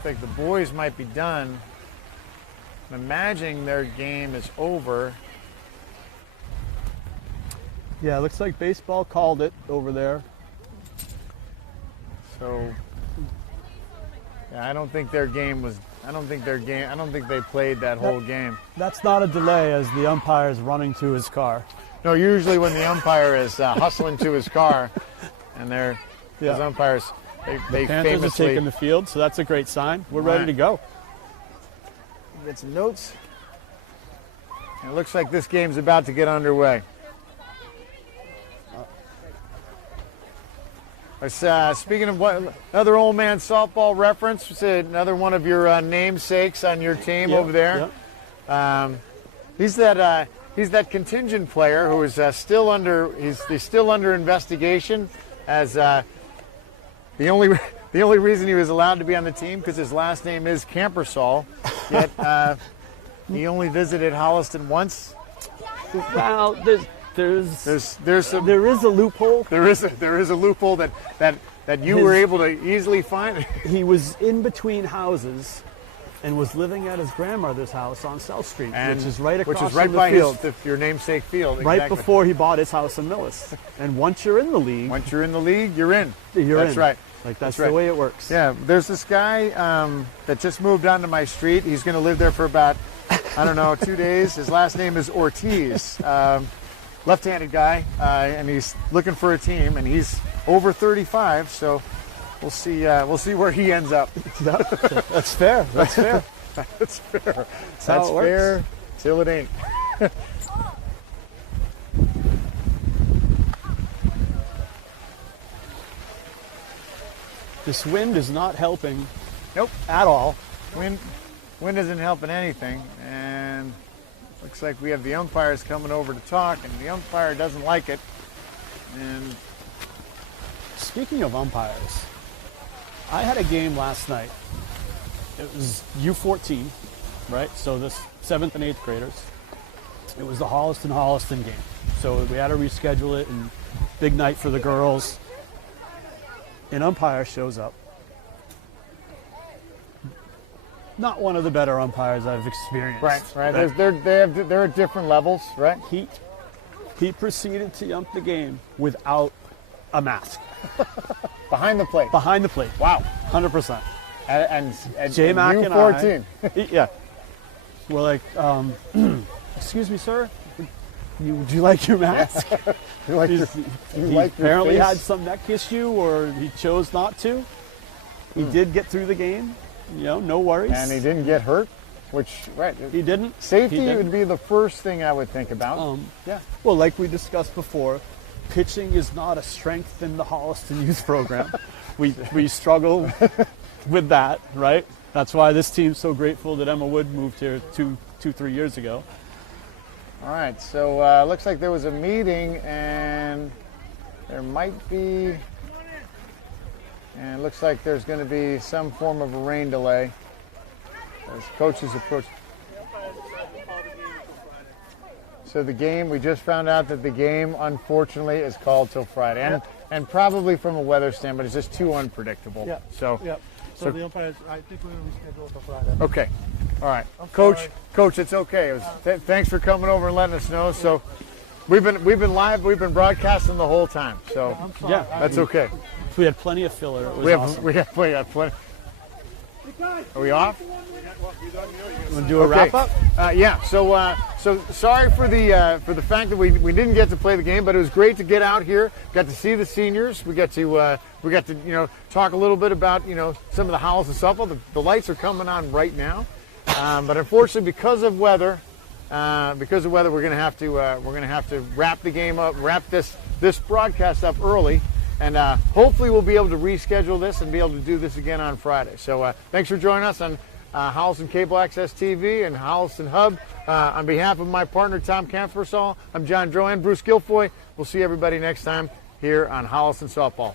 like the boys might be done. I'm imagining their game is over. Yeah, it looks like baseball called it over there. So I don't think their game was. I don't think they played that whole game. That's not a delay as the umpire's running to his car. No, usually when the umpire is hustling to his car, and those umpires, they Panthers famously are taking the field, so that's a great sign. We're ready to go. Get some notes. It looks like this game's about to get underway. Speaking of another old man softball reference, it's another one of your namesakes on your team over there. He's that contingent player who is still under investigation as the only reason he was allowed to be on the team because his last name is Campersall. Yet he only visited Holliston once. Well, there is a loophole. There is a loophole that you were able to easily find. He was in between houses and was living at his grandmother's house on South Street, which is right across from the by field. your namesake field. Right exactly. before he bought his house in Millis. And once you're in the league, you're in. That's right. That's the way it works. Yeah, there's this guy that just moved onto my street. He's going to live there for about, 2 days. His last name is Ortiz. Left-handed guy, and he's looking for a team, and he's over 35, so we'll see where he ends up. That's fair. That's fair. That's fair. That's fair till it ain't. This wind is not helping. Nope. At all. Wind isn't helping anything, and looks like we have the umpires coming over to talk, and the umpire doesn't like it. And speaking of umpires, I had a game last night. It was U14, right? So this 7th and 8th graders. It was the Holliston game. So we had to reschedule it, and big night for the girls. An umpire shows up. not one of the better umpires I've experienced. Right. But They're at different levels, right? he proceeded to ump the game without a mask. Behind the plate. Behind the plate. Wow. 100%. And J-Mac you and 14. Yeah. We're like, excuse me, sir. Would you like your mask? You like He your apparently face? had some neck issue, or he chose not to. He did get through the game. No worries. And he didn't get hurt, which, right. He didn't. Safety He didn't. would be the first thing I would think about. Yeah. Well, like we discussed before, pitching is not a strength in the Holliston youth program. we struggle with that, right? That's why this team's so grateful that Emma Wood moved here 3 years ago. All right, so looks like there was a meeting, and there might be, and it looks like there's going to be some form of a rain delay as coaches approach. So the game, we just found out that the game, unfortunately, is called till Friday, and probably from a weather standpoint, it's just too unpredictable. Yeah. So, So the umpires, I think we're going to reschedule for Friday. okay, all right, I'm Coach. sorry. Coach, it's okay. Thanks for coming over and letting us know. So, we've been live, we've been broadcasting the whole time. So, I'm sorry. Yeah. that's okay. We had plenty of filler. It was We have awesome. we got plenty. Are we off? Want to do a wrap up? Yeah. So sorry for the fact that we didn't get to play the game, but it was great to get out here. Got to see the seniors. We got to talk a little bit about some of the Holliston softball. The lights are coming on right now, but unfortunately because of weather, we're going to have to wrap the game up, wrap this broadcast up early. And hopefully we'll be able to reschedule this and be able to do this again on Friday. So thanks for joining us on Holliston Cable Access TV and Holliston Hub. On behalf of my partner, Tom Campersall, I'm John Drohan, Bruce Guilfoy. We'll see everybody next time here on Holliston Softball.